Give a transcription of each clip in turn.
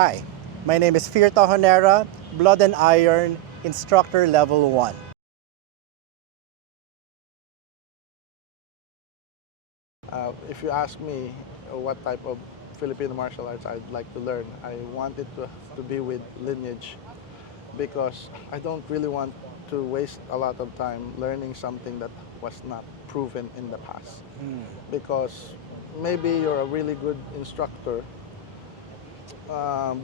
Hi, my name is Fir Tahonera, Blood and Iron, Instructor Level 1. If you ask me what type of Filipino martial arts I'd like to learn, I want it to be with lineage because I don't really want to waste a lot of time learning something that was not proven in the past. Because maybe you're a really good instructor,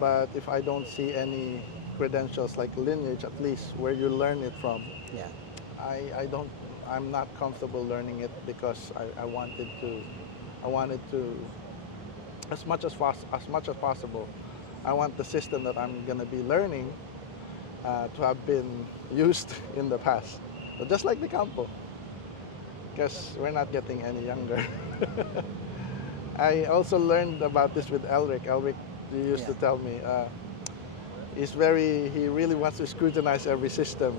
but if I don't see any credentials like lineage, at least where you learn it from, Yeah. I don't, I'm not comfortable learning it because I wanted to, as much as possible, I want the system that I'm gonna be learning to have been used in the past. But just like the Campo, because we're not getting any younger. I also learned about this with Elric. Elric used to tell me, he really wants to scrutinize every system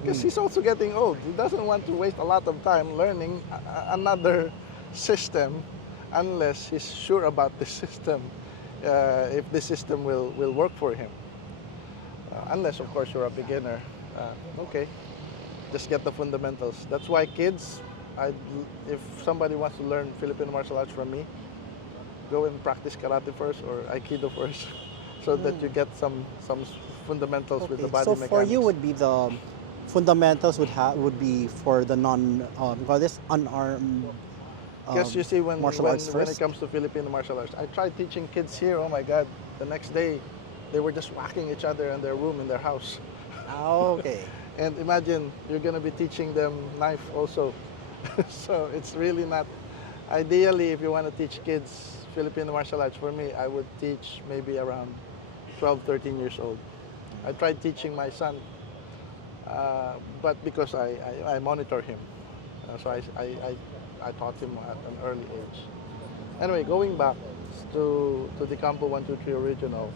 because he's also getting old. He doesn't want to waste a lot of time learning another system unless he's sure about the system, if the system will work for him. Unless, of course, you're a beginner. Okay, just get the fundamentals. That's why kids, if somebody wants to learn Filipino martial arts from me, go and practice karate first or aikido first, so that you get some fundamentals with the body So mechanics. for you would be the fundamentals would be for the unarmed Because you see, martial arts when it first? comes to Filipino martial arts, I tried teaching kids here. Oh my God! The next day, they were just whacking each other in their room in their house. Okay. And imagine you're going to be teaching them knife also. So it's really not. Ideally, if you want to teach kids Filipino martial arts, for me, I would teach maybe around 12, 13 years old. I tried teaching my son, but because I monitor him, so I taught him at an early age. Anyway, going back to the Campo 123 original,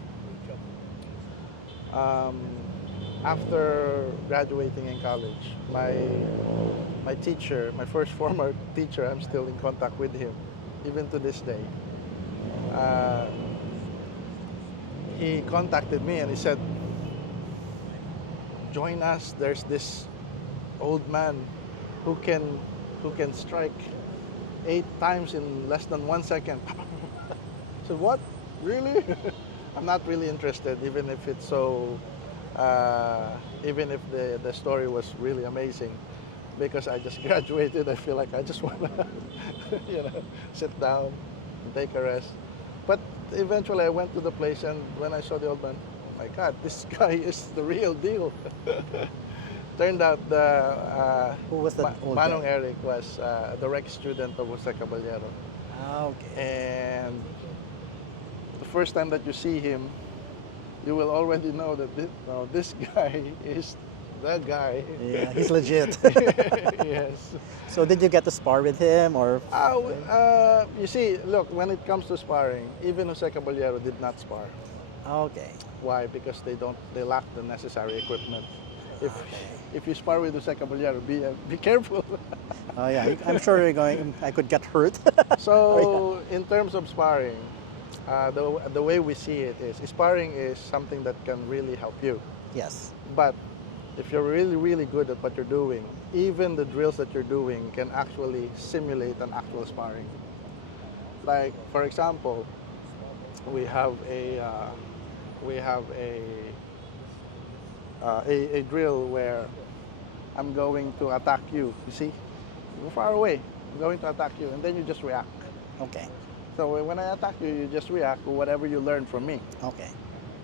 after graduating in college, my teacher, my first former teacher, I'm still in contact with him, even to this day. He contacted me and he said, join us. There's this old man who can strike 8 times in less than 1 second. I said, what? Really? I'm not really interested, even if it's so, even if the story was really amazing, because I just graduated. I feel like I just want to, sit down and take a rest. But eventually I went to the place, and when I saw the old man, oh my God, this guy is the real deal. Turned out Who was that old Manong guy? Eric was a direct student of Jose Caballero. Okay. And the first time that you see him, you will already know that this guy is the guy. Yeah, he's legit. Yes. So did you get to spar with him or? You see, look, when it comes to sparring, even Jose Caballero did not spar. Okay. Why? Because they lack the necessary equipment. If Okay. if you spar with Jose Caballero, be careful. Oh yeah, I'm sure I could get hurt. So in terms of sparring, the way we see it is sparring is something that can really help you. Yes. But if you're really, really good at what you're doing, even the drills that you're doing can actually simulate an actual sparring. Like, for example, we have a drill where I'm going to attack you. You see, you're far away. I'm going to attack you, and then you just react. Okay. So when I attack you, you just react to whatever you learn from me. Okay.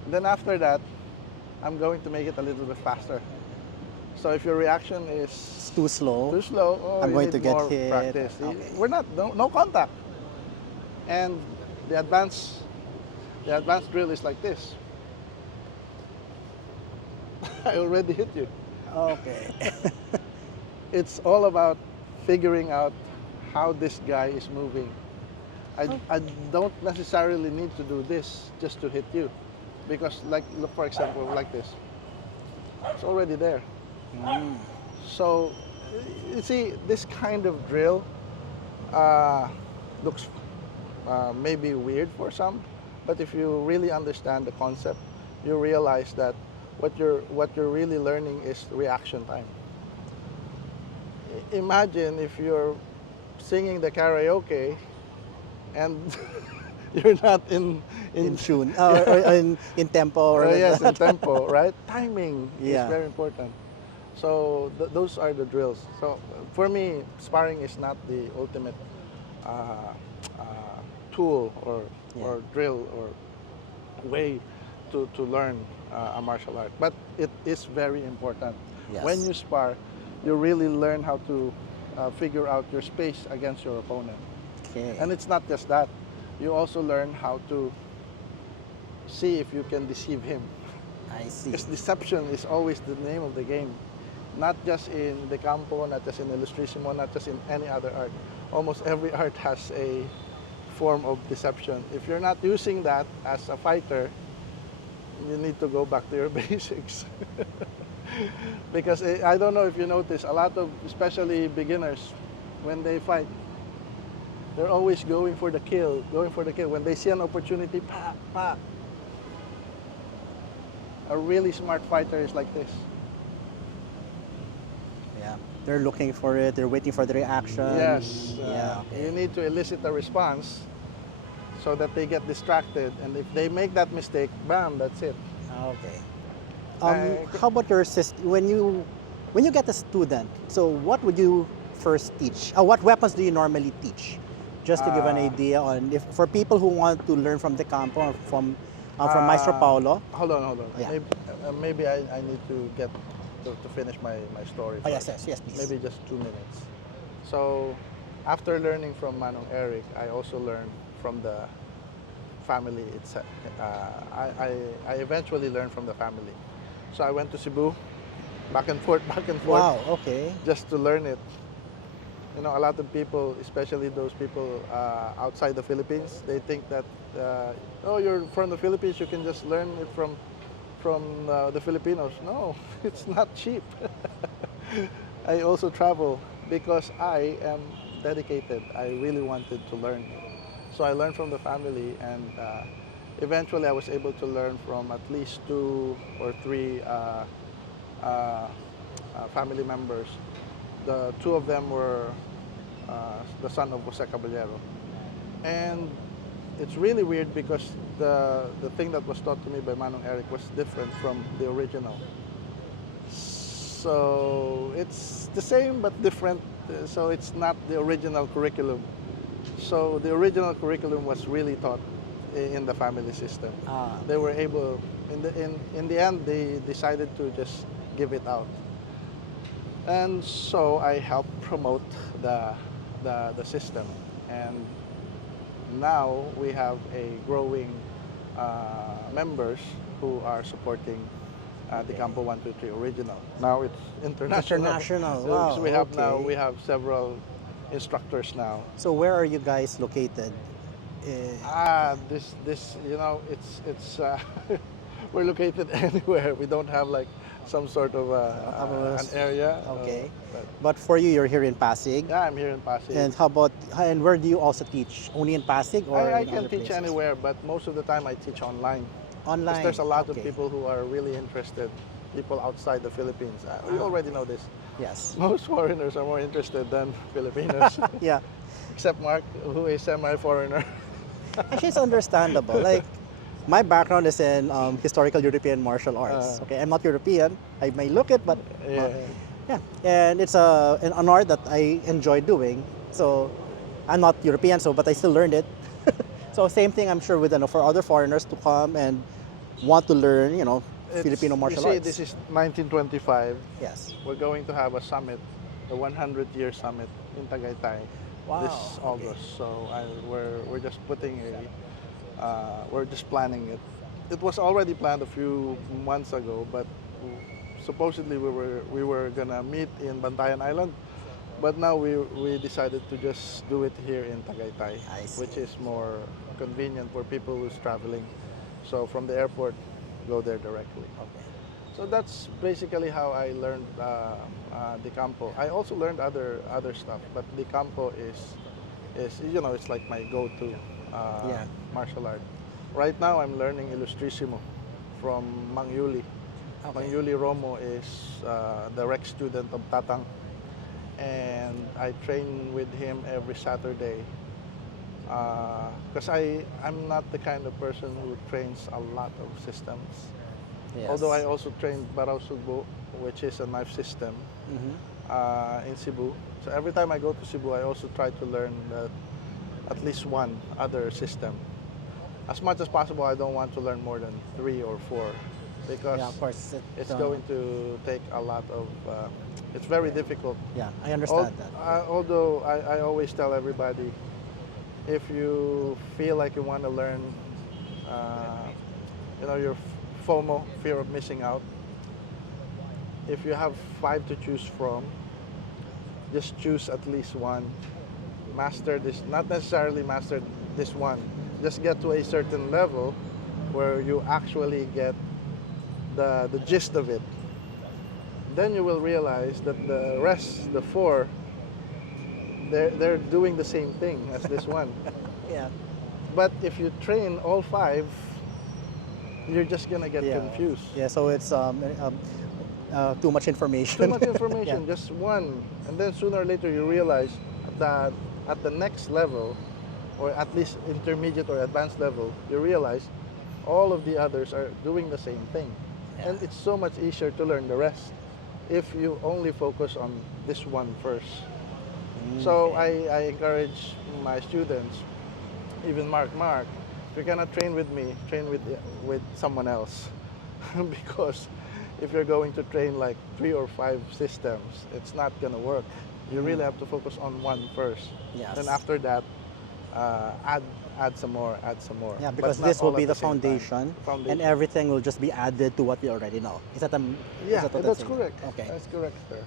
And then after that, I'm going to make it a little bit faster. So if your reaction is It's too slow. too slow, I'm you going need to get more hit. practice. Okay. We're not no contact. And the advanced drill is like this. I already hit you. Okay. It's all about figuring out how this guy is moving. I don't necessarily need to do this just to hit you, because like, look, for example, like this. It's already there. So you see, this kind of drill looks maybe weird for some, But if you really understand the concept, you realize that what you're really learning is reaction time. Imagine if you're singing the karaoke and you're not In in tune, or in tempo, or yes, in tempo, right? Timing is Yeah. very important. So those are the drills. So for me, sparring is not the ultimate uh, tool Yeah. or drill or way to learn a martial art, but it is very important. When Yes. you spar, you really learn how to figure out your space against your opponent. Okay. And it's not just that. You also learn how to see if you can deceive him. I see. Because deception is always the name of the game. Not just in the Campo, not just in Illustrisimo, not just in any other art. Almost every art has a form of deception. If you're not using that as a fighter, you need to go back to your basics. Because I don't know if you notice, a lot of, especially beginners, when they fight, they're always going for the kill, going for the kill. When they see an opportunity, pa, pa. A really smart fighter is like this. Yeah. They're looking for it. They're waiting for the reaction. Yes. Yeah. You need to elicit a response so that they get distracted. And if they make that mistake, bam, that's it. Okay. I- How about your system? When you get a student, so what would you first teach? What weapons do you normally teach? Just to give an idea on if for people who want to learn from the Campo or from Maestro Paolo. Hold on. Yeah. Maybe I need to get to finish my story. Oh, yes, first. yes, please. Maybe just 2 minutes. So, after learning from Manong Eric, I also learned from the family itself. I eventually learned from the family. So I went to Cebu, back and forth, Wow. Okay. just to learn it. You know, a lot of people, especially those people outside the Philippines, they think that, oh, you're from the Philippines, you can just learn it from the Filipinos. No, it's not cheap. I also travel because I am dedicated. I really wanted to learn. So I learned from the family, and eventually I was able to learn from at least 2 or 3 family members. The 2 of them were the son of Jose Caballero. And it's really weird because the thing that was taught to me by Manong Eric was different from the original. So it's the same but different. So it's not the original curriculum. So the original curriculum was really taught in the family system. They were able, in the end, they decided to just give it out. And so I helped promote the system. And now we have a growing members who are supporting the Campo 123 original. Now it's international. International. So, Wow. so we have okay. now we have several instructors now. So where are you guys located? This you know it's we're located anywhere. We don't have like some sort of an area. Okay. But But for you, you're here in Pasig. yeah, I'm here in Pasig. And how about, and where do you also teach? Only in Pasig or I in can other teach places? anywhere, but most of the time I teach online. Online. Because there's a lot of okay. people who are really interested, people outside the Philippines. You already know this. Yes. Most foreigners are more interested than Filipinos, Yeah. except Mark, who is semi-foreigner. Actually, it's understandable. Like, my background is in historical European martial arts. Okay, I'm not European. I may look it, but Yeah. yeah. And it's an art that I enjoy doing. So, I'm not European, but I still learned it. So, same thing, I'm sure, with for other foreigners to come and want to learn, Filipino martial you see, arts. this is 1925. Yes. We're going to have a summit, the 100-year summit in Tagaytay Wow, this okay. August. So we're just we're just planning it. It was already planned a few months ago, but supposedly we were gonna meet in Bantayan Island, but now we decided to just do it here in Tagaytay, I see. which is more convenient for people who's traveling. So from the airport, go there directly. Okay. So that's basically how I learned the Campo. I also learned other stuff, but the Campo is it's like my go-to Yeah. martial art. Right now, I'm learning Illustrissimo from Mang Yuli. Mang Okay. Yuli Romo is the rec student of Tatang, and I train with him every Saturday. Because I'm not the kind of person who trains a lot of systems. Although I Yes. also trained Barao Sugbo, which is a knife system Mm-hmm. in Cebu. So every time I go to Cebu, I also try to learn at least one other system. As much as possible, I don't want to learn more than 3 or 4 because Yeah, of course. it's going to take a lot of. It's very difficult. Yeah, I understand that. Although I always tell everybody, if you feel like you want to learn, uh, your FOMO, fear of missing out. If you have 5 to choose from, just choose at least one. Master this, not necessarily master this one. Just get to a certain level where you actually get the gist of it. Then you will realize that the rest, the 4, they're doing the same thing as this one. Yeah. But if you train all 5, you're just gonna get Yeah. confused. Yeah. So it's too much information. Too much information, Yeah. just one. And then sooner or later you realize that at the next level, or at least intermediate or advanced level, you realize all of the others are doing the same thing. Yeah. And it's so much easier to learn the rest if you only focus on this one first. So I encourage my students, even Mark, if you're gonna train with me, train with someone else. Because if you're going to train like 3 or 5 systems, it's not gonna work. You really have to focus on one first. Yes. Then after that, add some more, add some more. Yeah, But because not this will all be at the same time. foundation, Foundation. and everything will just be added to what we already know. Is that Yeah, what I'm that's saying? correct. Okay. That's correct, sir.